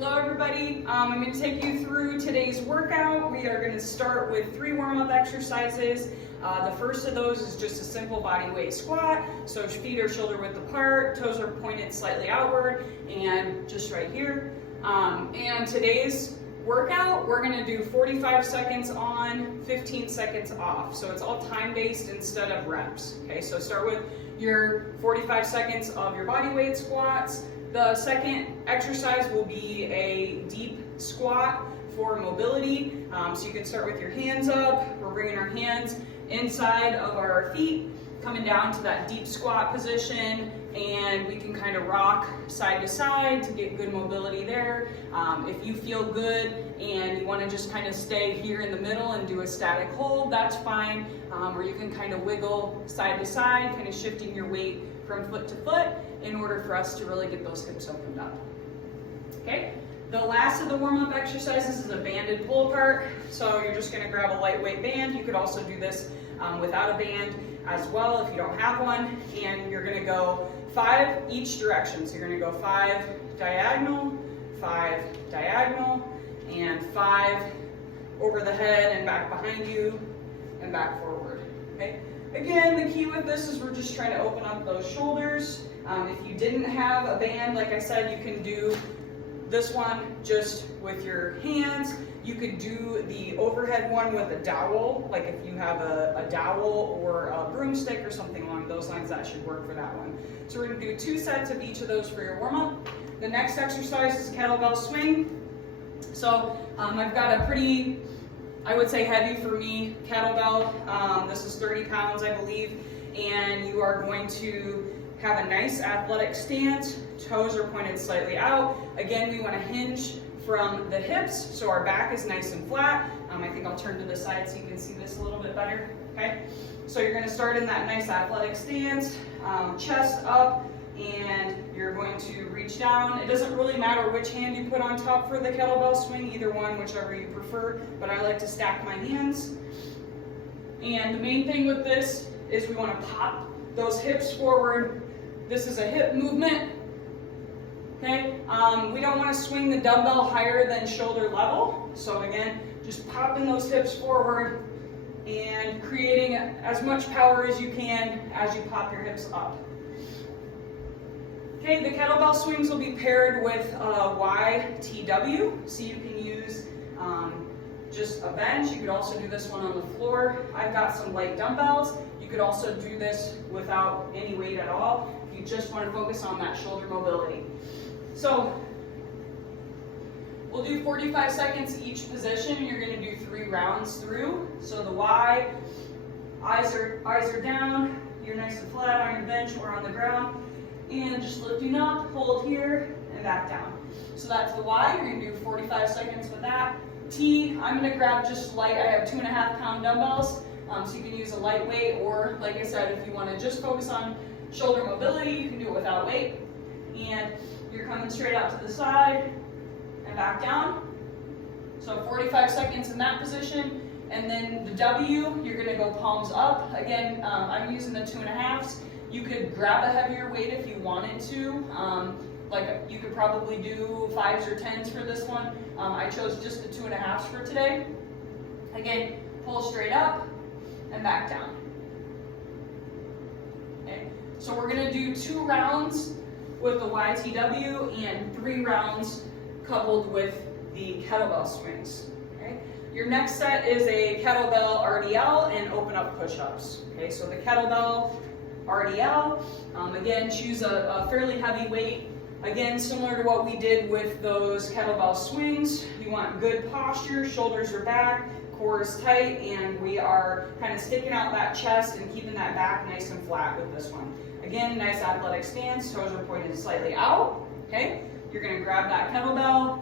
Hello everybody, I'm going to take you through today's workout. We are going to start with 3 warm-up exercises. The first of those is just a simple body weight squat. So feet are shoulder width apart, toes are pointed slightly outward, and just right here. And today's workout, we're going to do 45 seconds on, 15 seconds off. So it's all time-based instead of reps. Okay, so start with your 45 seconds of your body weight squats. The second exercise will be a deep squat for mobility. So you can start with your hands up. We're bringing our hands inside of our feet, coming down to that deep squat position, and we can kind of rock side to side to get good mobility there. If you feel good and you want to just kind of stay here in the middle and do a static hold, that's fine. Or you can kind of wiggle side to side, kind of shifting your weight from foot to foot in order for us to really get those hips opened up. Okay, the last of the warm-up exercises is a banded pull apart. So you're just going to grab a lightweight band. You could also do this without a band as well if you don't have one. And you're going to go 5 each direction. So you're going to go 5 diagonal, 5 diagonal, and 5 over the head and back behind you and back forward. Okay. Again, the key with this is we're just trying to open up those shoulders. If you didn't have a band, like I said, you can do this one just with your hands. You could do the overhead one with a dowel, like if you have a dowel or a broomstick or something along those lines, that should work for that one. So we're going to do 2 sets of each of those for your warm-up. The next exercise is kettlebell swing. So I've got a pretty, I would say heavy for me, kettlebell. This is 30 pounds, I believe, and you are going to have a nice athletic stance. Toes are pointed slightly out. Again, we want to hinge from the hips, so our back is nice and flat. I think I'll turn to the side so you can see this a little bit better. Okay, so you're going to start in that nice athletic stance, chest up, and you're going to reach down. It doesn't really matter which hand you put on top for the kettlebell swing, either one, whichever you prefer, but I like to stack my hands. And the main thing with this is we want to pop those hips forward. This is a hip movement. Okay, we don't want to swing the dumbbell higher than shoulder level. So again, just popping those hips forward and creating as much power as you can as you pop your hips up. Okay, the kettlebell swings will be paired with YTW, so you can use just a bench. You could also do this one on the floor. I've got some light dumbbells. You could also do this without any weight at all if you just want to focus on that shoulder mobility. So we'll do 45 seconds each position, and you're going to do 3 rounds through. So the Y, eyes are down, you're nice and flat on your bench or on the ground, and just lifting up, hold here, and back down. So that's the Y. You're going to do 45 seconds with that. T, I'm going to grab just light. I have 2.5 pound dumbbells, so you can use a lightweight, or like I said, if you want to just focus on shoulder mobility, you can do it without weight. And you're coming straight out to the side and back down. So 45 seconds in that position. And then the W, you're going to go palms up. Again, I'm using the 2.5s. You could grab a heavier weight if you wanted to. Like you could probably do 5s or 10s for this one. I chose just the 2.5s for today. Again, pull straight up and back down. Okay. So we're going to do 2 rounds with the YTW and 3 rounds coupled with the kettlebell swings. Okay. Your next set is a kettlebell RDL and open up push-ups. Okay, so the kettlebell RDL, again, choose a fairly heavy weight. Again, similar to what we did with those kettlebell swings, you want good posture, shoulders are back, core is tight, and we are kind of sticking out that chest and keeping that back nice and flat with this one. Again, nice athletic stance, toes are pointed slightly out. Okay, you're going to grab that kettlebell,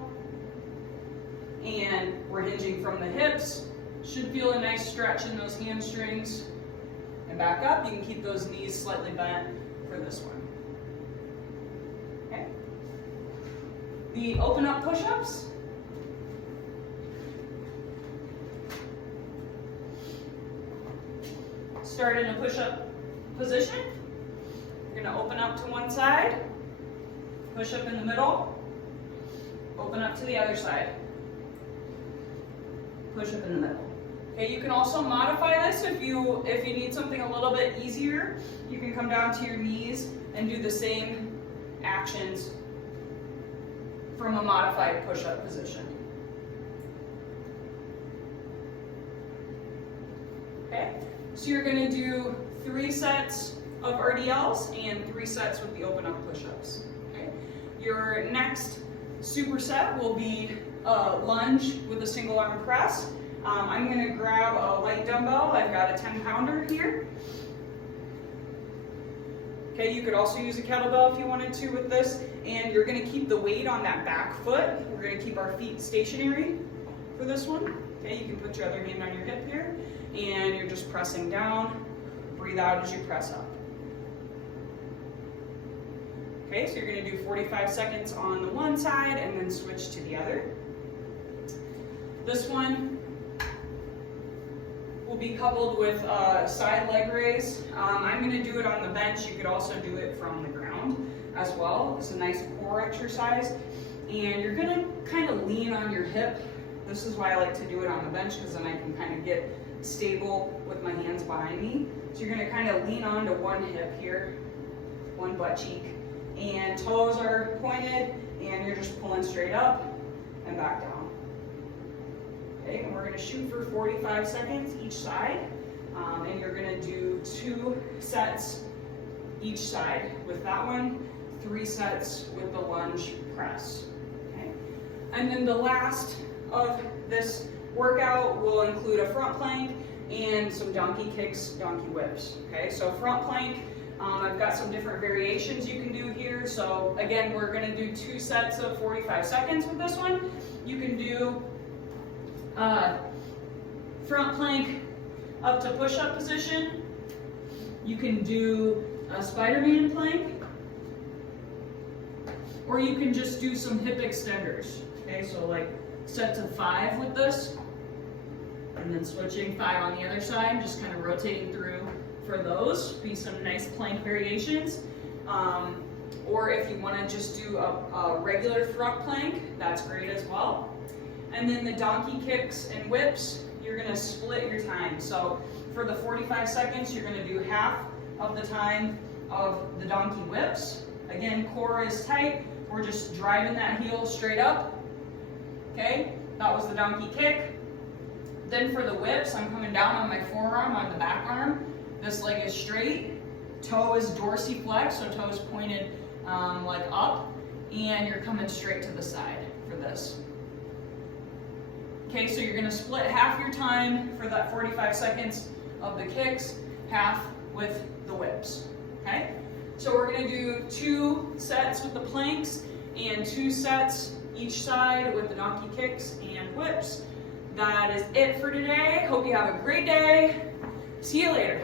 and we're hinging from the hips. Should feel a nice stretch in those hamstrings. And back up, you can keep those knees slightly bent for this one. Okay. The open up push-ups. Start in a push-up position. You're going to open up to one side, push up in the middle, Open up to the other side. Push up in the middle. Okay, you can also modify this if you need something a little bit easier. You can come down to your knees and do the same actions from a modified push-up position. Okay, so you're going to do 3 sets of RDLs and 3 sets with the open up push-ups. Okay, your next superset will be a lunge with a single arm press. I'm going to grab a light dumbbell. I've got a 10-pounder here. Okay, you could also use a kettlebell if you wanted to with this, and you're going to keep the weight on that back foot. We're going to keep our feet stationary for this one. Okay, you can put your other hand on your hip here, and you're just pressing down. Breathe out as you press up. Okay, so you're going to do 45 seconds on the one side and then switch to the other. This one will be coupled with a side leg raise. I'm going to do it on the bench. You could also do it from the ground as well. It's a nice core exercise. And you're going to kind of lean on your hip. This is why I like to do it on the bench, because then I can kind of get stable with my hands behind me. So you're going to kind of lean onto one hip here, one butt cheek, and toes are pointed, and you're just pulling straight up and back down. Okay, and we're going to shoot for 45 seconds each side, and you're going to do 2 sets each side with that one, 3 sets with the lunge press. Okay, and then the last of this workout will include a front plank and some donkey kicks, donkey whips. Okay, so front plank, I've got some different variations you can do here. So again, we're going to do 2 sets of 45 seconds with this one. You can do front plank up to push-up position. You can do a Spider-Man plank, or you can just do some hip extenders. Okay, so like sets of 5 with this, and then switching 5 on the other side, just kind of rotating through for those. Be some nice plank variations. Or if you want to just do a regular front plank, that's great as well. And then the donkey kicks and whips, you're going to split your time. So for the 45 seconds, you're going to do half of the time of the donkey whips. Again, core is tight. We're just driving that heel straight up. Okay, that was the donkey kick. Then for the whips, I'm coming down on my forearm, on the back arm. This leg is straight. Toe is dorsiflex, so toe is pointed like up. And you're coming straight to the side for this. Okay, so you're going to split half your time for that 45 seconds of the kicks, half with the whips. Okay, so we're going to do 2 sets with the planks and 2 sets each side with the donkey kicks and whips. That is it for today. Hope you have a great day. See you later.